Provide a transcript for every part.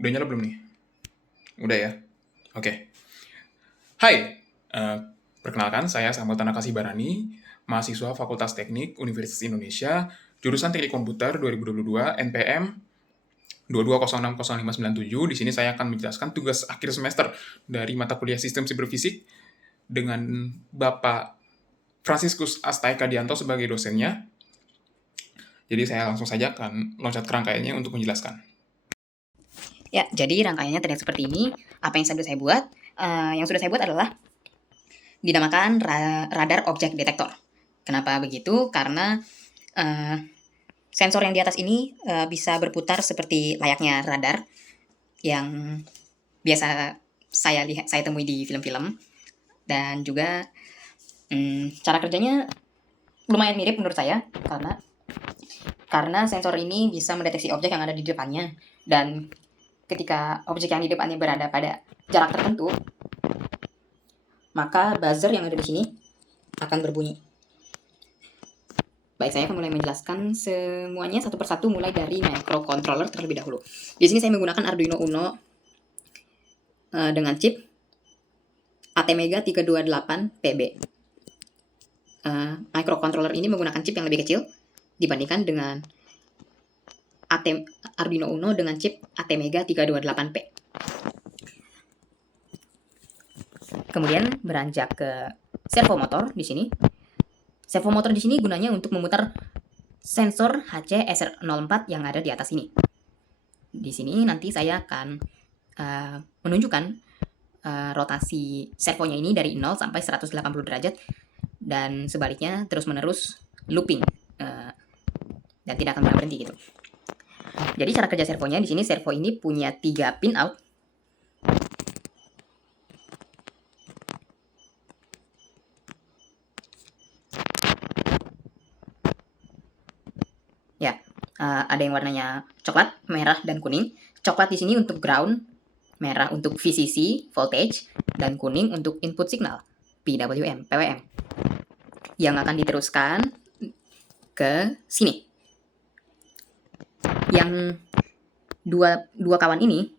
Udah nyala belum nih? Udah ya? Oke. Hai, eh, perkenalkan saya Samuel Tanaka Sibarani, mahasiswa Fakultas Teknik Universitas Indonesia, jurusan Teknik Komputer 2022, NPM 220605997. Di sini saya akan menjelaskan tugas akhir semester dari mata kuliah Sistem Siberfisik dengan Bapak Franciscus Astaika Dianto sebagai dosennya. Jadi saya langsung saja akan loncat ke rangkaiannya untuk menjelaskan. Ya, jadi rangkaiannya terlihat seperti ini. Apa yang sudah saya buat? Yang sudah saya buat adalah dinamakan radar objek detektor. Kenapa begitu? Karena sensor yang di atas ini bisa berputar seperti layaknya radar yang biasa saya temui di film-film, dan juga cara kerjanya lumayan mirip menurut saya karena sensor ini bisa mendeteksi objek yang ada di depannya, dan ketika objek yang di depannya berada pada jarak tertentu, maka buzzer yang ada di sini akan berbunyi. Baik, saya akan mulai menjelaskan semuanya satu persatu, mulai dari microcontroller terlebih dahulu. Di sini saya menggunakan Arduino Uno dengan chip ATmega 328 PB. Microcontroller ini menggunakan chip yang lebih kecil dibandingkan dengan Arduino Uno dengan chip ATmega 328P. Kemudian beranjak ke servo motor di sini. Servo motor di sini gunanya untuk memutar sensor HC-SR04 yang ada di atas ini. Di sini nanti saya akan menunjukkan rotasi servonya ini dari 0 sampai 180 derajat, dan sebaliknya terus-menerus looping, dan tidak akan pernah berhenti gitu. Jadi cara kerja servonya di sini, servo ini punya 3 pin out. Ya, ada yang warnanya coklat, merah, dan kuning. Coklat di sini untuk ground, merah untuk VCC, voltage, dan kuning untuk input signal, PWM, yang akan diteruskan ke sini. Yang dua kawan ini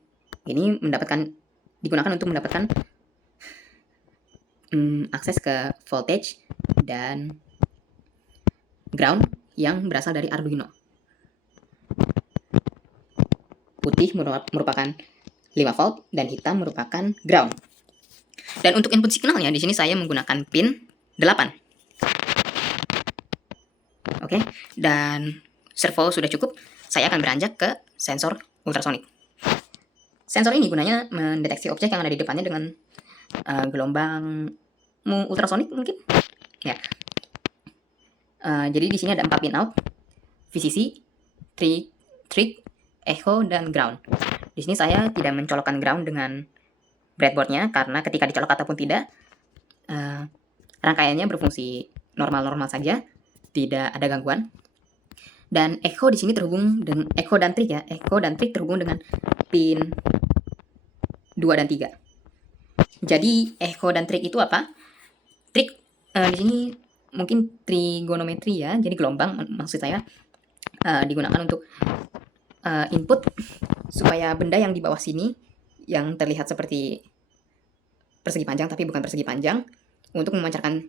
digunakan untuk mendapatkan akses ke voltage dan ground yang berasal dari Arduino. Putih merupakan 5 volt dan hitam merupakan ground. Dan untuk input signalnya di sini saya menggunakan pin 8. Oke, dan servo sudah cukup. Saya akan beranjak ke sensor ultrasonik. Sensor ini gunanya mendeteksi objek yang ada di depannya dengan gelombang ultrasonik mungkin. Ya. Jadi di sini ada 4 pin out, VCC, trig, echo, dan ground. Di sini saya tidak mencolokkan ground dengan breadboardnya karena ketika dicolok ataupun tidak, rangkaiannya berfungsi normal-normal saja, tidak ada gangguan. Dan echo di sini terhubung dengan echo dan trig ya. Echo dan trig terhubung dengan pin 2 dan 3. Jadi echo dan trig itu apa? Trig di sini mungkin trigonometri ya, jadi gelombang maksud saya, digunakan untuk input supaya benda yang di bawah sini yang terlihat seperti persegi panjang tapi bukan persegi panjang untuk memancarkan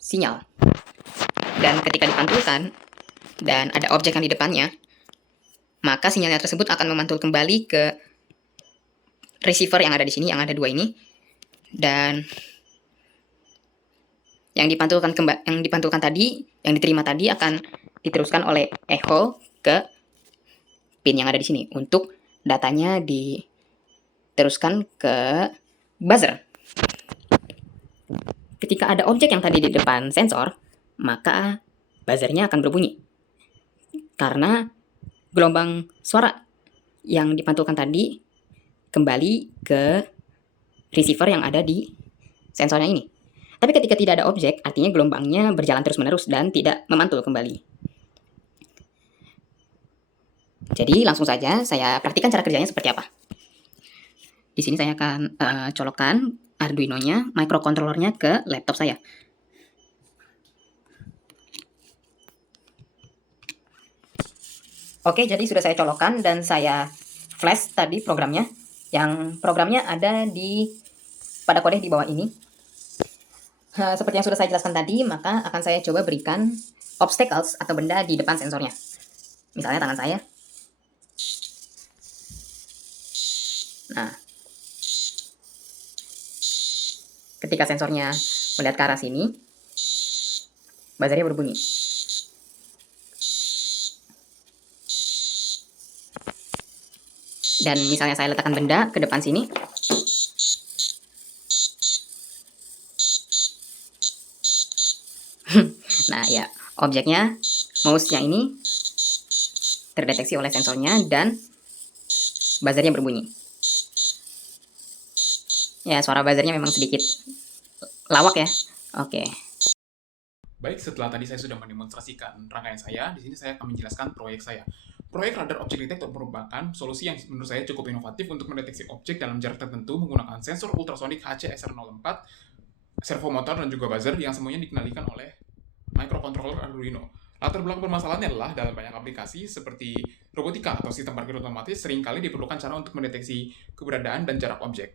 sinyal. Dan ketika dipantulkan dan ada objek yang di depannya, maka sinyalnya tersebut akan memantul kembali ke receiver yang ada di sini, yang ada 2 ini, dan yang dipantulkan tadi, yang diterima tadi akan diteruskan oleh echo ke pin yang ada di sini untuk datanya diteruskan ke buzzer. Ketika ada objek yang tadi di depan sensor, maka buzzernya akan berbunyi karena gelombang suara yang dipantulkan tadi kembali ke receiver yang ada di sensornya ini. Tapi ketika tidak ada objek, artinya gelombangnya berjalan terus-menerus dan tidak memantul kembali. Jadi langsung saja saya praktikkan cara kerjanya seperti apa. Di sini saya akan colokkan Arduino-nya, microcontroller-nya ke laptop saya. Oke, jadi sudah saya colokkan dan saya Flash tadi programnya, yang programnya ada pada kode di bawah ini. Seperti yang sudah saya jelaskan tadi, maka akan saya coba berikan obstacles atau benda di depan sensornya. Misalnya tangan saya. Nah, ketika sensornya melihat ke arah sini, buzzernya berbunyi. Dan misalnya saya letakkan benda ke depan sini, nah ya, objeknya, mouse-nya ini terdeteksi oleh sensornya dan buzzernya berbunyi. Ya, suara buzzernya memang sedikit lawak ya. Oke. Baik, setelah tadi saya sudah mendemonstrasikan rangkaian saya, di sini saya akan menjelaskan proyek saya. Proyek radar object detector merupakan solusi yang menurut saya cukup inovatif untuk mendeteksi objek dalam jarak tertentu menggunakan sensor ultrasonik HCSR04, servomotor, dan juga buzzer yang semuanya dikendalikan oleh microcontroller Arduino. Latar belakang permasalahannya adalah dalam banyak aplikasi seperti robotika atau sistem parkir otomatis seringkali diperlukan cara untuk mendeteksi keberadaan dan jarak objek.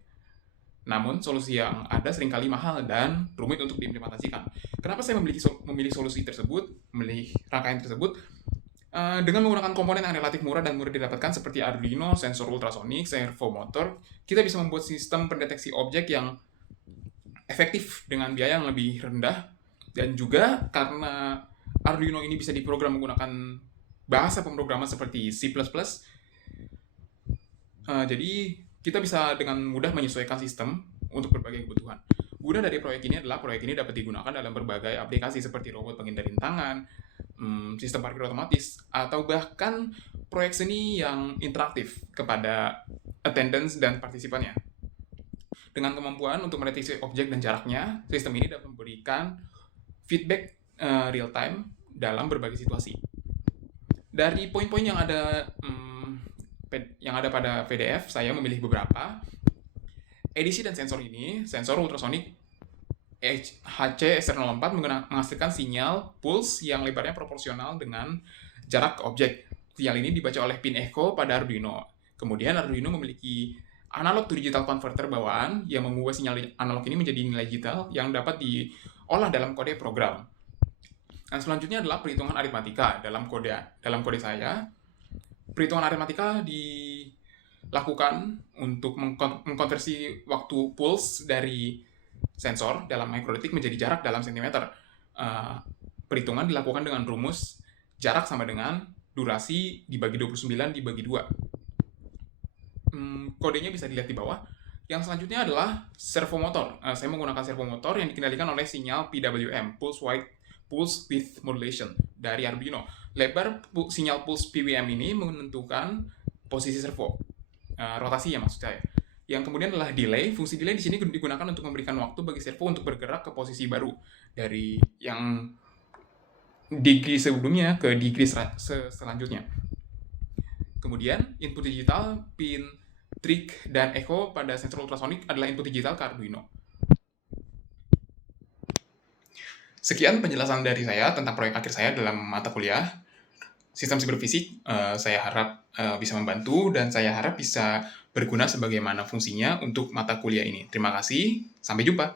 Namun, solusi yang ada seringkali mahal dan rumit untuk diimplementasikan. Kenapa saya memilih solusi tersebut, memilih rangkaian tersebut? Dengan menggunakan komponen yang relatif murah dan mudah didapatkan seperti Arduino, sensor ultrasonik, servomotor, kita bisa membuat sistem pendeteksi objek yang efektif dengan biaya yang lebih rendah, dan juga karena Arduino ini bisa diprogram menggunakan bahasa pemrograman seperti C++, jadi kita bisa dengan mudah menyesuaikan sistem untuk berbagai kebutuhan. Guna dari proyek ini adalah proyek ini dapat digunakan dalam berbagai aplikasi seperti robot penghindar rintangan, sistem parkir otomatis, atau bahkan proyek seni yang interaktif kepada attendance dan partisipannya. Dengan kemampuan untuk mendeteksi objek dan jaraknya, sistem ini dapat memberikan feedback real time dalam berbagai situasi. Dari poin-poin yang ada pada PDF, saya memilih beberapa. Edisi dan sensor ini, sensor ultrasonik HCSR04 menghasilkan sinyal pulse yang lebarnya proporsional dengan jarak objek. Sinyal ini dibaca oleh pin echo pada Arduino. Kemudian Arduino memiliki analog to digital converter bawaan yang mengubah sinyal analog ini menjadi nilai digital yang dapat diolah dalam kode program. Dan selanjutnya adalah perhitungan aritmatika. Dalam kode saya, perhitungan aritmatika dilakukan untuk mengkonversi waktu pulse dari sensor dalam mikrodetik menjadi jarak dalam sentimeter. Perhitungan dilakukan dengan rumus jarak sama dengan durasi dibagi 29 dibagi 2. Kodenya bisa dilihat di bawah. Yang selanjutnya adalah servomotor. Saya menggunakan servomotor yang dikendalikan oleh sinyal PWM, Pulse Width Modulation, dari Arduino. Lebar sinyal pulse PWM ini menentukan posisi servo, rotasi ya maksud saya. Yang kemudian adalah delay. Fungsi delay di sini digunakan untuk memberikan waktu bagi servo untuk bergerak ke posisi baru dari yang degree sebelumnya ke degree selanjutnya. Kemudian input digital, pin trig dan echo pada sensor ultrasonik adalah input digital ke Arduino. Sekian penjelasan dari saya tentang proyek akhir saya dalam mata kuliah Sistem Siber Fisik. Saya harap bisa membantu dan saya harap bisa berguna sebagaimana fungsinya untuk mata kuliah ini. Terima kasih, sampai jumpa.